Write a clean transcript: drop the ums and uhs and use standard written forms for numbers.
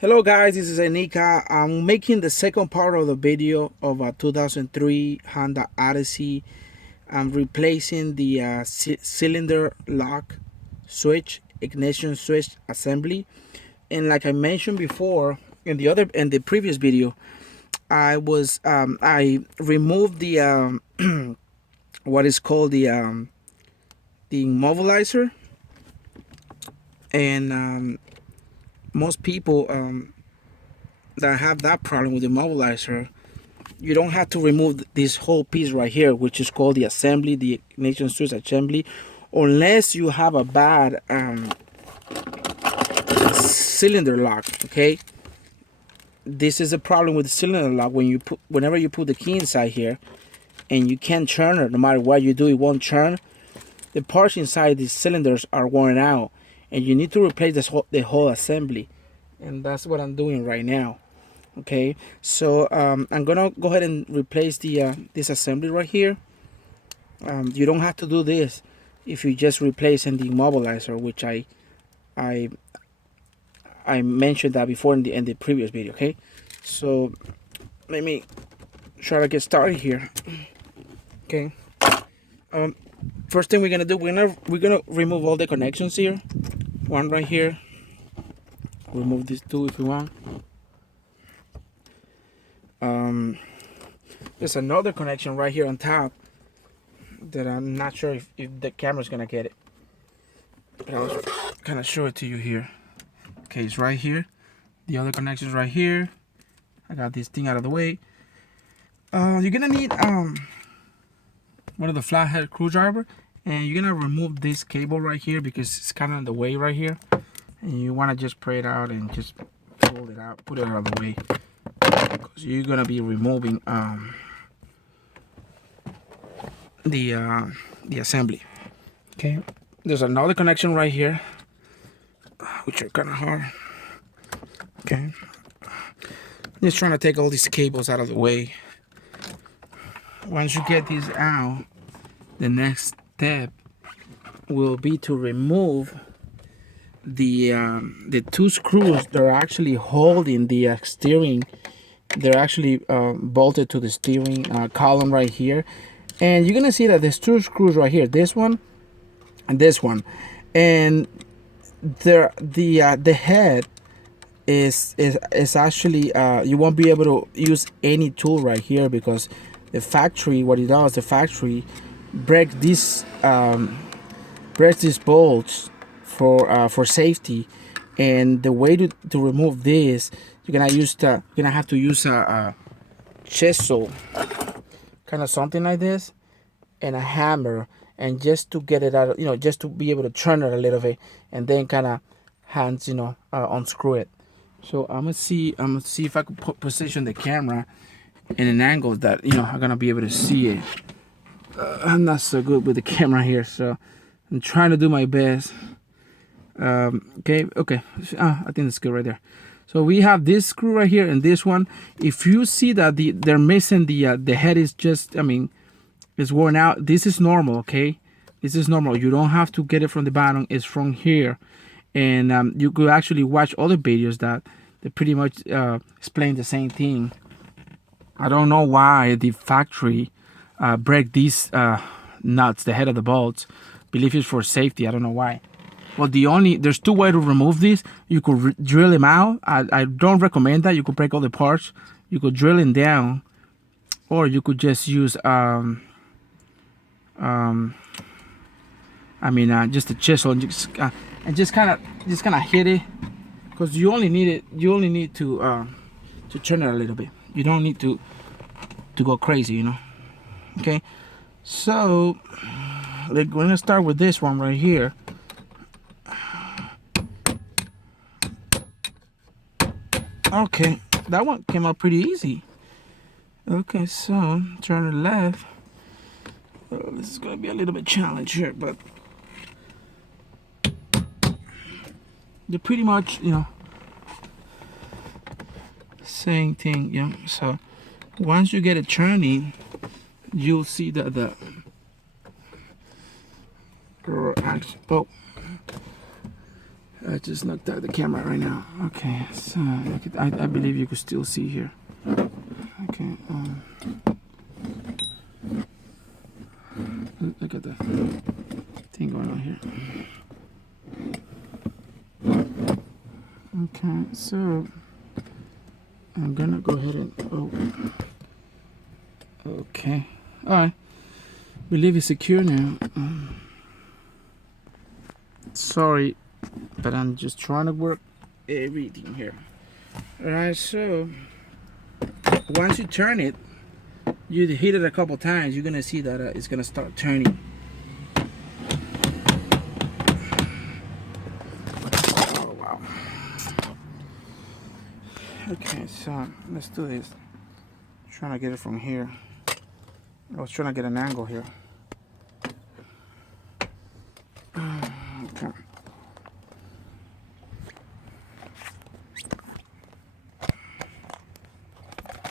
Hello guys, this is Enika. I'm making the second part of the video of a 2003 Honda Odyssey. I'm replacing the cylinder lock switch, ignition switch assembly. And like I mentioned before in the previous video, I removed the what is called the immobilizer, and most people that have that problem with the immobilizer, you don't have to remove this whole piece right here, which is called the assembly, the ignition switch assembly, unless you have a bad cylinder lock. Okay, this is a problem with the cylinder lock. Whenever you put the key inside here and you can't turn it, no matter what you do, it won't turn. The parts inside these cylinders are worn out, and you need to replace the whole assembly, and that's what I'm doing right now. Okay, so I'm gonna go ahead and replace the this assembly right here. You don't have to do this if you just replacing the immobilizer, which I mentioned that before in the previous video. Okay, so let me try to get started here. Okay, first thing we're gonna do, we're gonna remove all the connections here. One right here. Remove these two if you want. There's another connection right here on top that I'm not sure if the camera's gonna get it, but I'll kind of show it to you here. Okay, it's right here. The other connection's right here. I got this thing out of the way. You're gonna need one of the flathead screwdriver, and you're gonna remove this cable right here because it's kind of in the way right here, and you want to just pray it out and just fold it out, put it out of the way, because you're gonna be removing the assembly. Okay, there's another connection right here, which are kind of hard. Okay, just trying to take all these cables out of the way. Once you get these out, the next step will be to remove the two screws that are actually holding the steering. They're actually bolted to the steering column right here, and you're gonna see that there's two screws right here, this one and this one, and the head is actually you won't be able to use any tool right here because the factory, what it does, the factory breaks these bolts for safety, and the way to remove this, you're gonna have to use a chisel, kind of something like this, and a hammer, and just to get it out, just to be able to turn it a little bit, and then kind of hands, unscrew it. So I'm gonna see if I can position the camera in an angle that I'm gonna be able to see it. I'm not so good with the camera here, so I'm trying to do my best. Okay. I think that's good right there. So we have this screw right here and this one. If you see that they're missing the head is just, it's worn out. This is normal. Okay, this is normal. You don't have to get it from the bottom. It's from here, and you could actually watch other videos that they pretty much explain the same thing. I don't know why the factory break these nuts, the head of the bolts. Believe it's for safety. I don't know why. Well, there's two ways to remove this. You could drill them out. I don't recommend that. You could break all the parts. You could drill them down, or you could just use just a chisel and just kind of hit it, because you only need to turn it a little bit. You don't need to go crazy, Okay, so we're gonna start with this one right here. Okay, that one came out pretty easy. Okay, so turn it left. This is gonna be a little bit challenge here, but they're pretty much, same thing. Yeah. So once you get it turning, you'll see that I just knocked out the camera right now. Okay, so I believe you could still see here. Okay, look at the thing going on here. Okay, so I'm gonna go ahead and okay, all right. Believe it's secure now. Sorry, but I'm just trying to work everything here. All right, so once you turn it, you hit it a couple times, you're gonna see that it's gonna start turning. Oh wow. Okay, so let's do this. I'm trying to get it from here. I was trying to get an angle here.